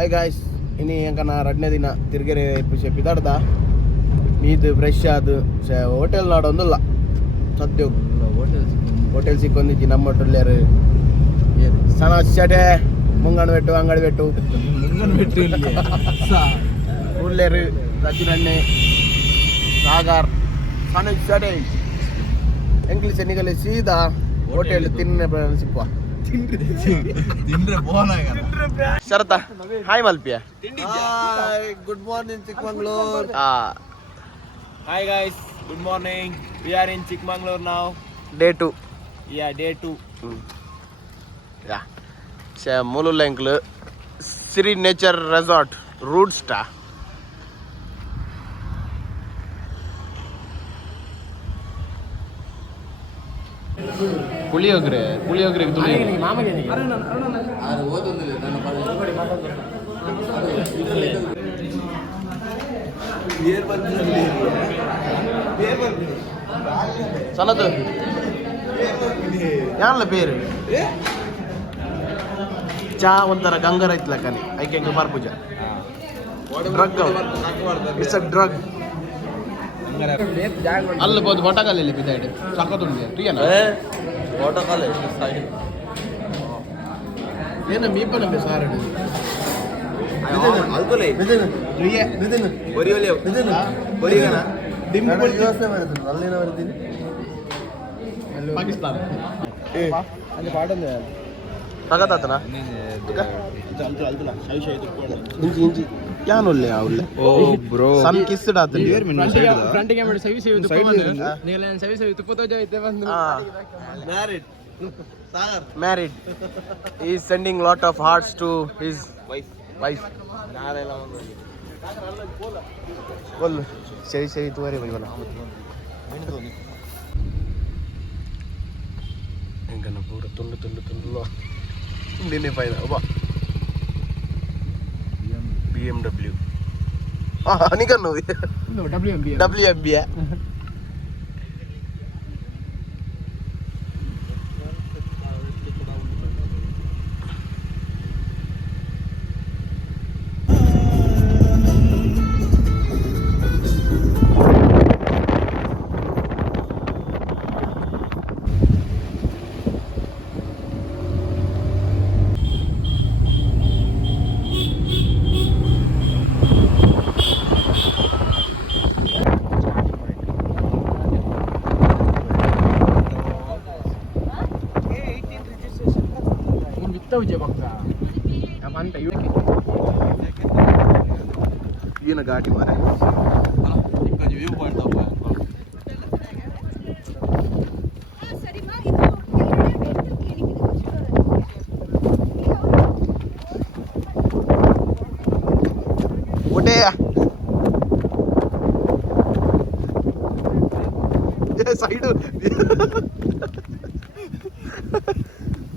Hai guys, ini yang kena rednya dina tirgere pushe pidarda. Meet fresh adu. Saya hotel nadondulla. Sadyo. Hotel sikkondi jinamma hotel sana chade mungan vettu angadi vettu. Mungan vettu illiye. Sa. Ulleru rajinanne sagar sana chade. English enigale sida hotel tinne sikwa. ತಿಂದ್ರೆ ಬೋನ ಶರತ hi ಮಲ್ಪಿಯ hi good morning Chikmagalur Hi guys, good morning. We are in Chikmagalur now. Day 2. Yeah, day 2. Yeah. Mullyanguri Sri Nature Resort, Oordha. ಪುಳಿಯೋಗರೆ ಸಲದು ಯಾರಲ್ಲ ಬೇರೆ ಚಾ ಒಂಥರ ಗಂಗರ ಐತ್ಲ ಕನಿ ಐಕೆ ಬರ್ಪೂಜ ಡ್ರಗ್ ಇಟ್ಸ್ ಅ ಡ್ರಗ್ ಅಲ್ಲಿ ಬೋದು ಬೊಟಕಲ್ಲಿ ಬಿದ್ದಾಡಿ ಸಕ್ಕತ್ತುಂಟು ಟೀಯನ Watercolor side. ಏನು ಮೀಪನ ಬೆ ಸಾರಡು ಅಲ್ಕೊಲೆ ರಿಯೆ ಬರಿಯಲೆ ಬರಿಯನ ಡಿಂಪಲ್ ಯೋಚನೆ ಮಾಡ್ತೀನಿ ಅಲ್ಲಿನ ಬರ್ತೀನಿ ಪಾಕಿಸ್ತಾನ ಅಲ್ಲಿ ಪಾಡಂದೆ ತಗತಾತನ ಇದು ಅಲ್ತಲ ಶೈ ಇಂಚಿ ಯಾನೊಲ್ಲೆ ಅವlle ಓ ಬ್ರೋ ಸನ್ ಕಿಸ್ಡ್ ಆತಲಿ ಫ್ರಂಟ್ ಕ್ಯಾಮೆರಾ ಸೇವಿ ತುಪ್ಪಂದು ನೀಲ ಸೇವಿ ತುಪ್ಪತೋಜ ಐತೆ ಬಂದು married Sagar married. He is sending lot of hearts to his wife. ನಾರೆಲ್ಲ बोल सही तुम्हारे भाई वाला enggak pura tundu ini file apa BMW ini kan WMB ya ವಿಜಯ ಭಕ್ತ ಅಂತ ಏನು ಘಾಟಿ ಮಾರೆ ವ್ಯೂ ಪಾಯಿಂಟ್ ಅಪ್ಪ ಒಡೆ ಸೈಡ್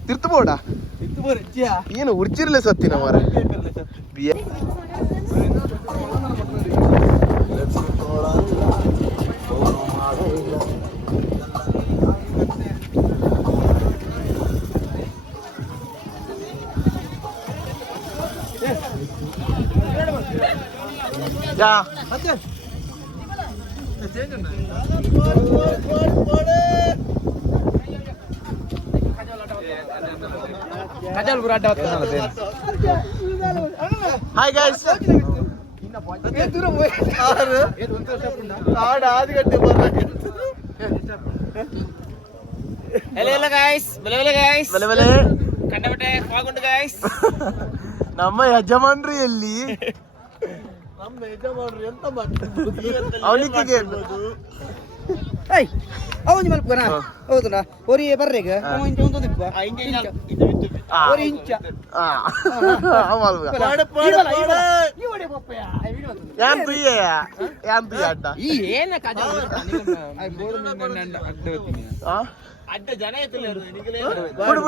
ತಿರ್ತಬೋಡ ಏನು ಉರ್ಚಿರ್ಲೆ ಸತ್ತಿನ ಮಾರ ಯಾ Hi guys. Hello guys. ಬಲೆ ಕಂಡಬಟ್ಟೆ ಫಾಗುಂಡು guys. ನಮ್ಮ ಯಜಮಾನ್ರಿ ಎಲ್ಲಿ ನಮ್ಮ ಯಜಮಾನರು ಎಂತ ಮಾಡ್ತಾರೆ ಅವನಿಗೆ ಏಯ್ ಅವನು ಮಲ್ಪನ ಹೌದಲ್ಲ ಒರಿ ಬರ್ರೆಗ ಒಂದು ದಿಪ್ಪ ಒರಿ ಇಂಚ ಯಾನ್ ತುಯ್ಯ ಅಡ್ಡ ಈ ಏನ ಕಾಜ ಅಡ್ಡ ಜನ ಐತಿಲ್ಲ ಬಿಡು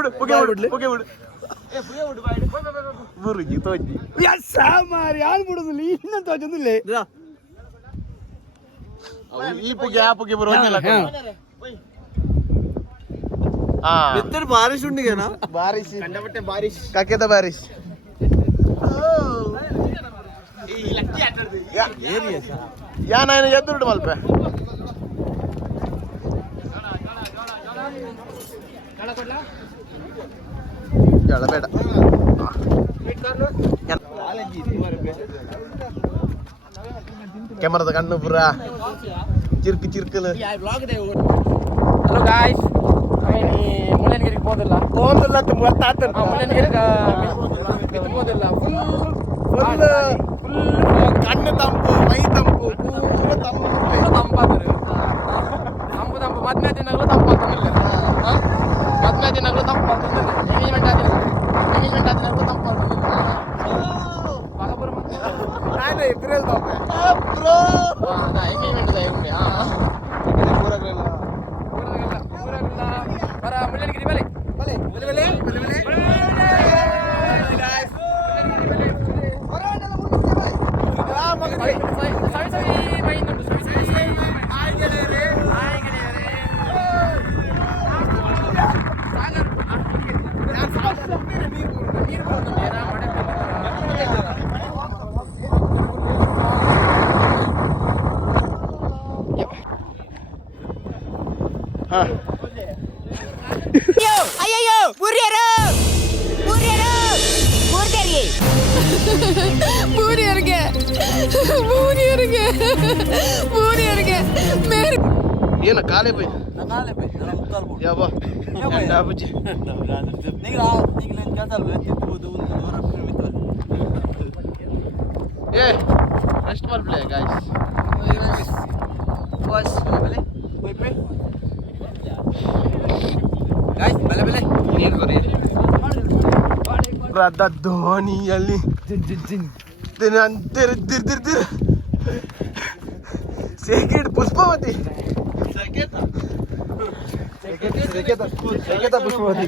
ಬುರುಜಿ ತೋಜಿ ಮಾರಿ ಯಾರು ಬಿಡುದಿಲ್ಲ ಇನ್ನೊಂದು ತೋಜೊಂದಿಲ್ಲ ಈ ಪುಗೆ ಆ ಪುಗೆ ಬರುವಂಗಿಲ್ಲ ಬಿತ್ತರ್ ಬಾರಿಶ್ ಉಂಡಿಗೆನಾ ಬಾರಿಶ್ ಕಂಡಬಟ್ಟೆ ಬಾರಿಶ್ ಕಾಕೆದ ಬಾರಿಶ್ ಯಾ ನಾನು ಎದ್ದುಂಟು ಮಲ್ಪೆ ಬೇಡ ಕ್ಯಾಮರಾದ ಕಣ್ಣು ಪುರ ಚಿರ್ಕು ಚಿರ್ಕಲು. ಹಲೋ ಗಾಯ್ಸ್, ಮುಳ್ಳಯ್ಯನಗಿರಿಗೆ ಹೋದಿಲ್ಲ ಮುಳ್ಳಯ್ಯನಗಿರಿಗೆ ಹೋದಿಲ್ಲ. ಫುಲ್ ಕಣ್ಣು ತಂಪು, ಮೈ ತಂಪು, ತಂಪಾದ್ರೆ ತಂಪು ಮದ್ಮೆ ದಿನಗಳು ತಂಪಾಗ್ತದೆ. ಮದ್ಮೆ ದಿನಗಳು ತಂಪಾಗ್ತದೆ. ಎಂಗೇಜ್ಮೆಂಟ್ ಆದ ದಿನಗಳು ತಂಪಾಗ್ತದೆ. ಏಪ್ರಿಲ್ ಮುಳ್ಳಯ್ಯನಗಿರಿ ಬಲೆ ಅಯ್ಯಯ್ಯೋ ಬೂರಿಯರು ಏನ ಕಾಲೇ ಬೈ ಯಾವ ಬುಜ್ಜಿ ಏ ಅಷ್ಟು ಮಲ್ಪ್ಲೆ ಗಾಯ್ಸ್ ಧ್ವನಿಯಲ್ಲಿ ಸೇಕೆಟ್ ಪುಷ್ಪವತಿ ಪುಷ್ಪವತಿ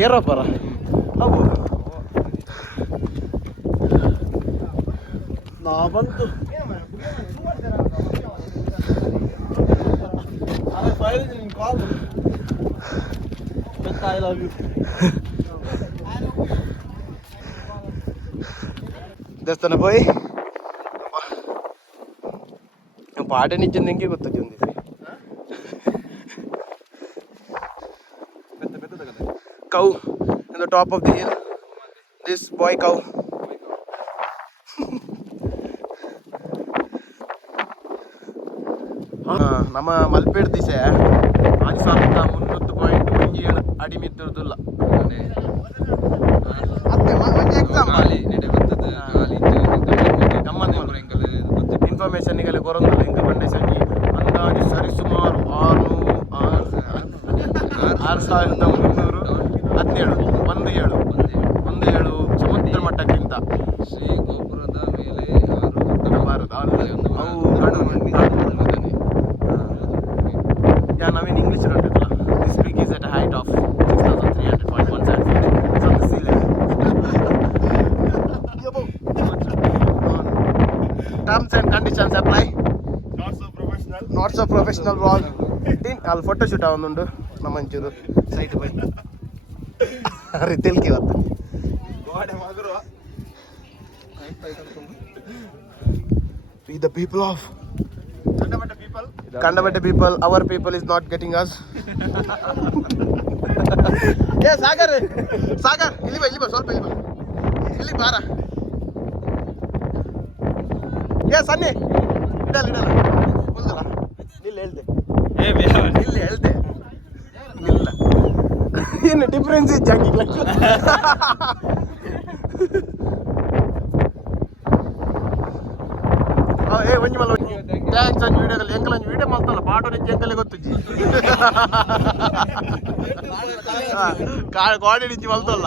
ಕೇರೋಪರ ನಾ ಬಂತು I love you. ದೇವಸ್ಥಾನ పోయి పాటనిచ్చింది ఇంకే గుర్తొచ్చింది cow in the top of the hill. This boy cow. ನಮ್ಮ ಮಲ್ಪೇಡ್ ದಿಸೆ ಅದು 1300.17 ಅಡಿ ಮಿದ್ದುದಿಲ್ಲ ಇನ್ಫಾರ್ಮೇಶನ್ಗೆಲ್ಲ ಕೊರೊಂದಿಲ್ಲ ಇಂಕ ಬಂಡೆ ಸಂಜೆ ಅಂದಾಜು ಸರಿಸುಮಾರು 6,317 ಸಮುದ್ರ ಮಟ್ಟಕ್ಕಿಂತ ಶ್ರೀ ಗೋಪುರದ ಮೇಲೆ ನವೀನ್ ಇಂಗ್ಲಿಷ್ ನೋಡಿರಲ್ಲ. This peak is at a height of 6,300.17 feet from the sea level. Terms and conditions apply. Not so professional wall. ಅಲ್ಲಿ ಫೋಟೋ ಶೂಟ್ ಅವನುಂಡು ನಮ್ಮ ಒಂಚೂರು ಸೈಡ್ ಬೈ ಅರೆ ತೆಲ್ಕಿ ಬತ್ತ We the people of Kandavate people, our people is not getting us. Yes, Sagar, ಇಲ್ಲಿ ಬಾ ಸ್ವಲ್ಪ ಇಲ್ಲಿ ಬಾರ. Yes, ಸನ್ನಿ ಇಡಲ್ಲ ಕುಲ್ದಲ್ಲ ನಿಲ್ಲ ಹೇಳ್ದೆ ಇಲ್ಲ ಹೇಳ್ದೆ ಇಲ್ಲ ಏನು ಡಿಫ್ರೆನ್ಸ್ ಇದೆ ಜಾಗಿಲ್ಲ. ಏ ಒಂಜಿ ಮಲ್ಲ ಡ್ಯಾನ್ಸ್ ಅಂಜ್ ವಿಡಿಯೋದಲ್ಲಿ ಎಂಕಲ್ ಅಂಜ್ ವಿಡಿಯೋ ಮಾಡ್ತಲ್ಲ ಪಾಟೋ ನಿಂಜಿ ಎಂಕಲ್ಲೇ ಗೊತ್ತುಜ್ಜಿ ಗಾಡಿ ನಿಂಜಿ ಮಲ್ತಲ್ಲ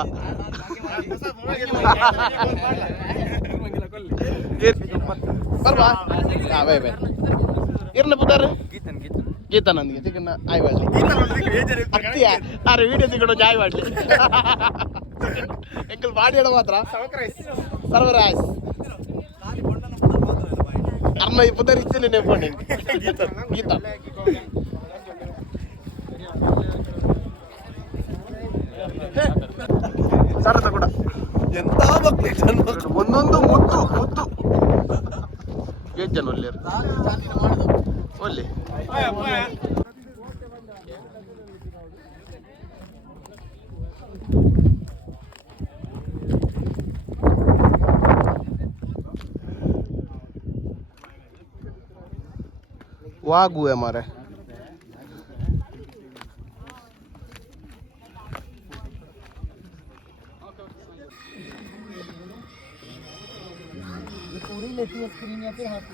ಬರ್ಬಾ ಬೈ ಇರ್ನ ಪುದಾರ ಗೀತನ ಅಂದಿಗೆ ಚಿಕನ್ನ ಆಯ್ ಮಾಡ್ಲಿ ಅತ್ತಿಯ ಅರೆ ವಿಡಿಯೋ ಸಿಗೋಣ ಜಾಯ್ ಮಾಡ್ಲಿ ಎಂಕಲ್ ಬಾಡಿ ಹೇಳೋ ಮಾತ್ರ ಸರ್ವರೈಸ್ ಅರ್ನ ಈ ಪುದಾರ ಇಚ್ಚಿಲ್ಲ ನೆನ್ಕೊಂಡು ಗೀತ ಸರತ ಕೂಡ ಎಂತ ಮಕ್ಕಳು ಒಂದೊಂದು ಮುತ್ತು ಮುತ್ತು ಎಷ್ಟು ಜನ ಒಳ್ಳೆ ಒಳ್ಳೆ वाघ है हमारे पूरी लेती है स्क्रीन या फिर हाथ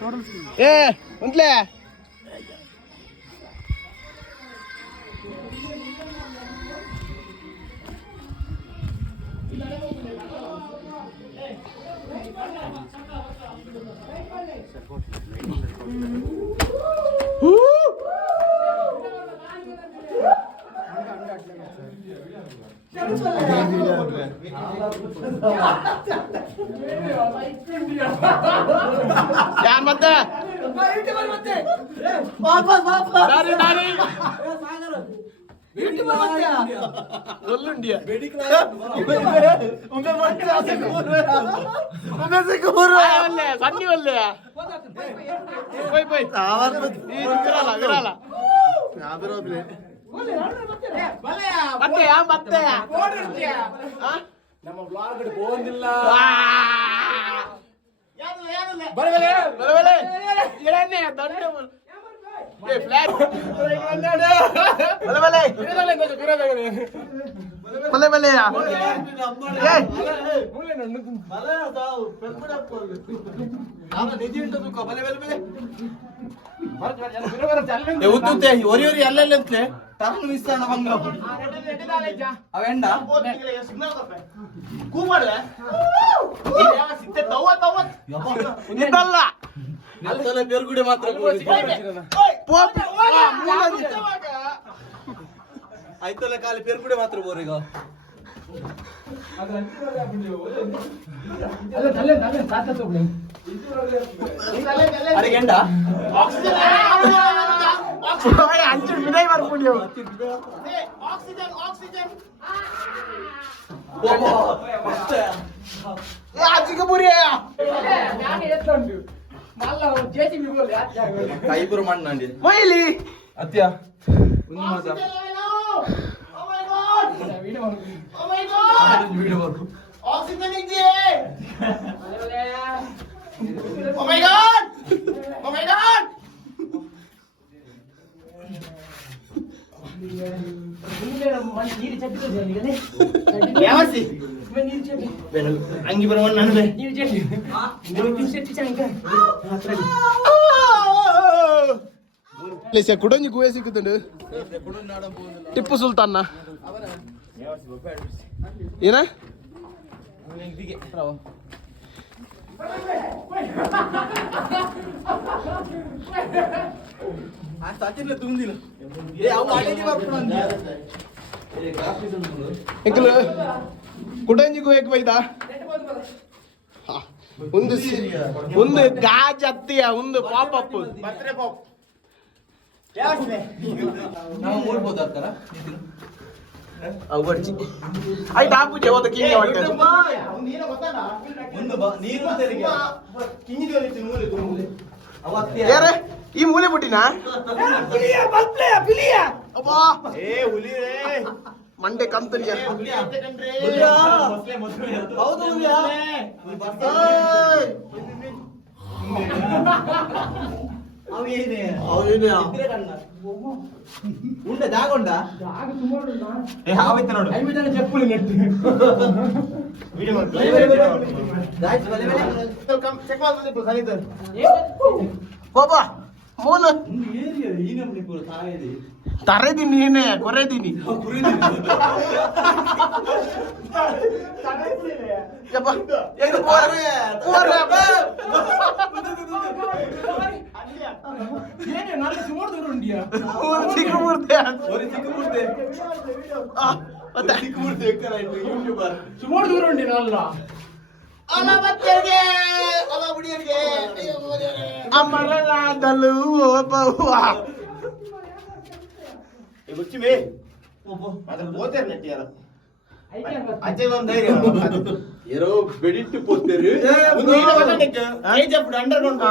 टोटल स्क्रीन ए उंटले ಯಾರ್ ಮತ್ತೆ ಒಲ್ಲುಂಡಿಯ ಸನ್ನಿ ಒಲ್ಲೆ ಪೋಯ್ ಪೋಯ್ ವಿರಾಲ ವಿರಾಲ ಮತ್ತೆ ಮತ್ತೆ ನಮ್ಮ ಬ್ಲಾಗ್ ಹೋಗಿಲ್ಲ ಒರಿ ಅಲ್ಲೆಲ್ಲಂತೆ ಟರ್ನ್ ಮಿಸ್ ಅಣ್ಣ ಅವೆಂಡ ಕೂಮಾಡ್ಲೆ ಇದಲ್ಲ ಅಲ್ಲೇ ಬೇರ್ಗುಡಿ ಮಾತ್ರ ಆಯ್ತಲ್ಲ ಖಾಲಿ ಬೇರ್ಗುಡಿ ಮಾತ್ರ ಬೋರೀಗ ಅರೆ ಗಂಡ ಅಂಚು ವಿನಯ್ ಬರ್ಬಿಡಿ ಆಕ್ಸಿಜನ್ ಆಕ್ಸಿಜನ್ ಚಿಕ್ಕಪುರಿ ಕೈಬುರು ಮಣ್ಣಂಡಿ ಮೊಯ್ಲಿ ಅತ್ಯ ಆಕ್ಸಿಜನ್ ಇದೆಯೇ Oh my god! Oh my god! ಯಾವಸಿ ಅಂಗಿ ಬರವಣ್ಣ ಕುಡಂಜಿ ಗುಹೆ ಸಿಕ್ಕುತ್ತಂಡು ಟಿಪ್ಪು ಸುಲ್ತಾನ್ನ ಏನ ಎಂಕಲ್ ಕುಡಂಜಿ ಗುಹೆಗೆ ಬೈದಾ ಒಂದು ಗಾಜ್ ಹತ್ತಿಯ ಒಂದು ಪಾಪಪ್ ನಾವು ಮೂಡ್ಬೋದು ಅಂತಾರ ಆಯ್ತು ಆ ಪೂಜೆ ಹೋದ ಕಿಂಗ್ ಯಾರ ಈ ಮೂಲೆ ಬಿಟ್ಟಿನ ಮಂಡೆ ಕಂತರಿಯ ఉండే దాగుండా ఆవిత నోడు చెప్పులు నెట్టు ಬಾಬಾ ಮೂಲ ತರೆದೀನಿ ನೀನೆ ಕೊರೆದೀನಿ ಸುಮಾರು ದೂರ ಉಂಡಿ ನಲ್ಲ ಅಮರನಾದಲು గుచ్చిమే ಅದ್ರ ಬೋತೇರ್ ನೆಟ್ಟಿ ಯಾರು ಅಜ್ಜೆ ಒಂದು ಧೈರ್ಯ ಯಾರೋ ಬೆಡಿಟ್ಟು ಪೋಸ್ತೇರು ಅಂಡರ್ಗ್ರೌಂಡ್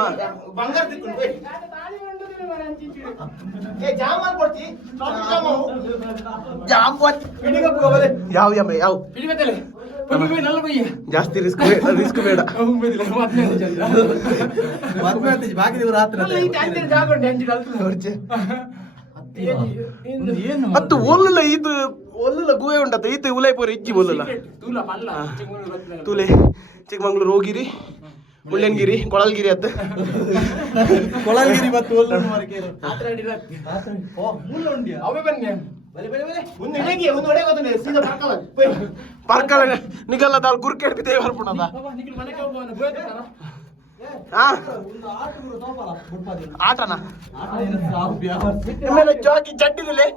ಬಂಗಾರ ತಿಕ್ಕೊಂಡು ಜಾಮಲ್ ಕೊಡ್ತಿ ಯಾವ ಯಾವ ಜಾಸ್ತಿ ರಿಸ್ಕ್ ಬೇಡ ಮತ್ತು ಒಲ್ಲ ಇದು ಒಲ್ಲ ಗುವೆ ಉಂಟತ್ತ ಈತ ಉಲೈಪುರ ಇಜ್ಜಿ ಒಲ್ಲ ತೂಲೆ ಚಿಕ್ಕಮಂಗ್ಳೂರು ಹೋಗಿರಿ ಮುಳ್ಳಯ್ಯನಗಿರಿ ಕೊಳಲ್ಗಿರಿ ಅತ್ತ ಕೊಳಲ್ಗಿರಿ ಮತ್ತು ಪರ್ಕಳ ನಿಗಲ್ಲ ದಾಲ್ ಗುರುಕೇಡ್ ಬಿದ್ದೆ ಬರ್ಪುಣದ ಆಟನ ಜಾಕಿ ಚಡ್ಡಿದಿಲೆ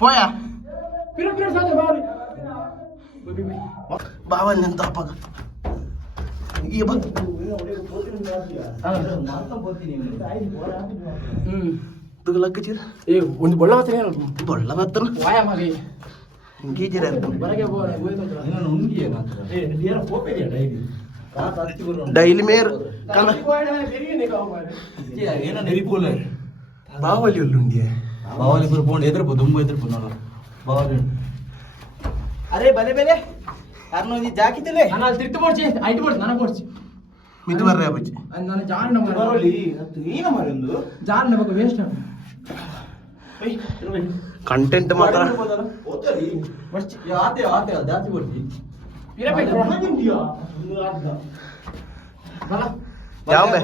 పోయా బావాలి ఎంత అప్పగ ಲಗ್ಗಚೀರ ಒಂದು ಬೊಳ್ಳ ಬತ್ತನ ಇಂಗೀಜಿರ ಡೈಲಿ ಮೇರ್ బావాలి ఉండి బావాలి ఇప్పుడు పోండి ఎదురుపో దుమ్ము ఎదురుపోన్నాడు బావాలి అరే బలే బలే అర్నో ఇది జాకితలే ನಾನು ತಿರ್ತು ಪೋಡ್ಚಿ ಐಟ್ ಪೋಡ್ಚಿ ನನಗೆ ಪೋಡ್ಚಿ ಮಿದು ಬರ್ರೆ ಅಬ್ಬಚ್ಚಿ ನಾನು ಜಾರಿನ ಬರೋಲಿ ಅದು ಏನ ಮಾರೊಂದು ಜಾರಿನ ಬಗ್ಗೆ ವೇಸ್ಟ್ ಕಂಟೆಂಟ್ ಮಾತ್ರ ಓತರಿ ಬರ್ಚಿ ಆತೆ ಆತೆ ಜಾತಿ ಬರ್ಚಿ ಇರಬೇಕು ಇಂಡಿಯಾ ಬಲ ಯಾವೆ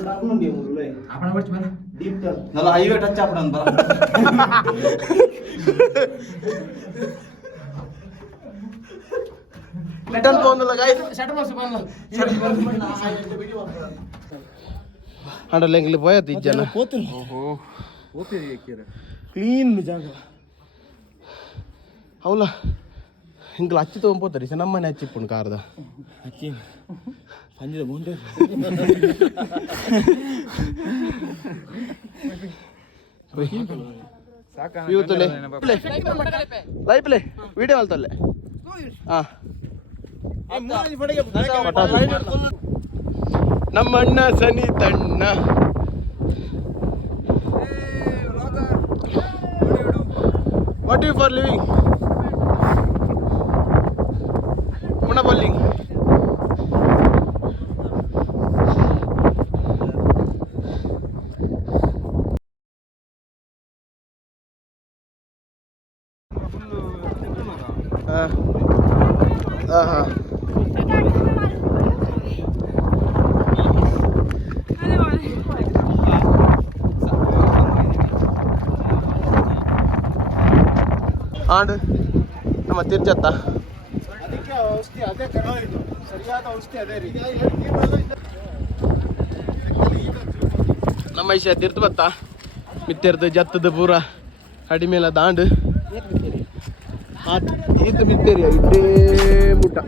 ಟರ್ನುಂಡಿ ಮುರುಳೆ आपण ಬರ್ಚಿ ಬಲ ಡೀಪ್ ಟರ್ನ್ ನಲ್ಲ ಹೈವೇ ಟಚ್ ಆಪಡನ್ ಬರ ರಿಟರ್ನ್ ತಗೊಂಡಲ್ಲ ಗಾಯ್ಸ್ ಶಟ್ ಮಾಡ್ಸಿ ಬಲ್ಲ ಅಂಡರ್ ಲೆಂಗ್ಲಿ పోయත් ಇಜ್ಜನ ಓಹೋ ಓಪೇರಿ ಏಕಿರ ಕ್ಲೀನ್ ಜಾಗ ಹೌಲ ಹಿಂಗೆ ಹಚ್ಚಿ ತೊಗೊಂಬೋತಾರೆ ಸರ್ ನಮ್ಮನೆ ಹಚ್ಚಿಪ್ಪುಣ್ ಕಾರ್ದ ಅಕ್ಕಿ ಪಂಜದ ಮುಂದೆ ಯೂತಲೆ ಲೈಪ್ಲೆ ವಿಡಿಯೋ ಅಲ್ತಲ್ಲೆ ಹಾಂ ನಮ್ಮಣ್ಣ ಸನಿ ತಣ್ಣ ವಾಟ್ ಯು ಫಾರ್ ಲಿವಿಂಗ್ ಮುಣ ಬೌಲಿಂಗ್ ಹಾಂ ಆಂಡ್ ನಮ್ಮ ತಿರ್ಚತ್ತ ಅದಕ್ಕೆ ಔಷಧಿ ಅದೇ ಸರಿಯಾದ ಔಷಧಿ ಅದೇ ರೀ ನಮ್ಮ ಐಷ ತಿರ್ತು ಬತ್ತ ಮಿತ್ತಿರ್ದು ಜತ್ತದ ಪೂರ ಅಡಿಮೇಲ ದಾಂಡ್ ಈತ ಮಿತ್ತೇರಿ ಇಡ್ಡೇ ಮುಟ್ಟ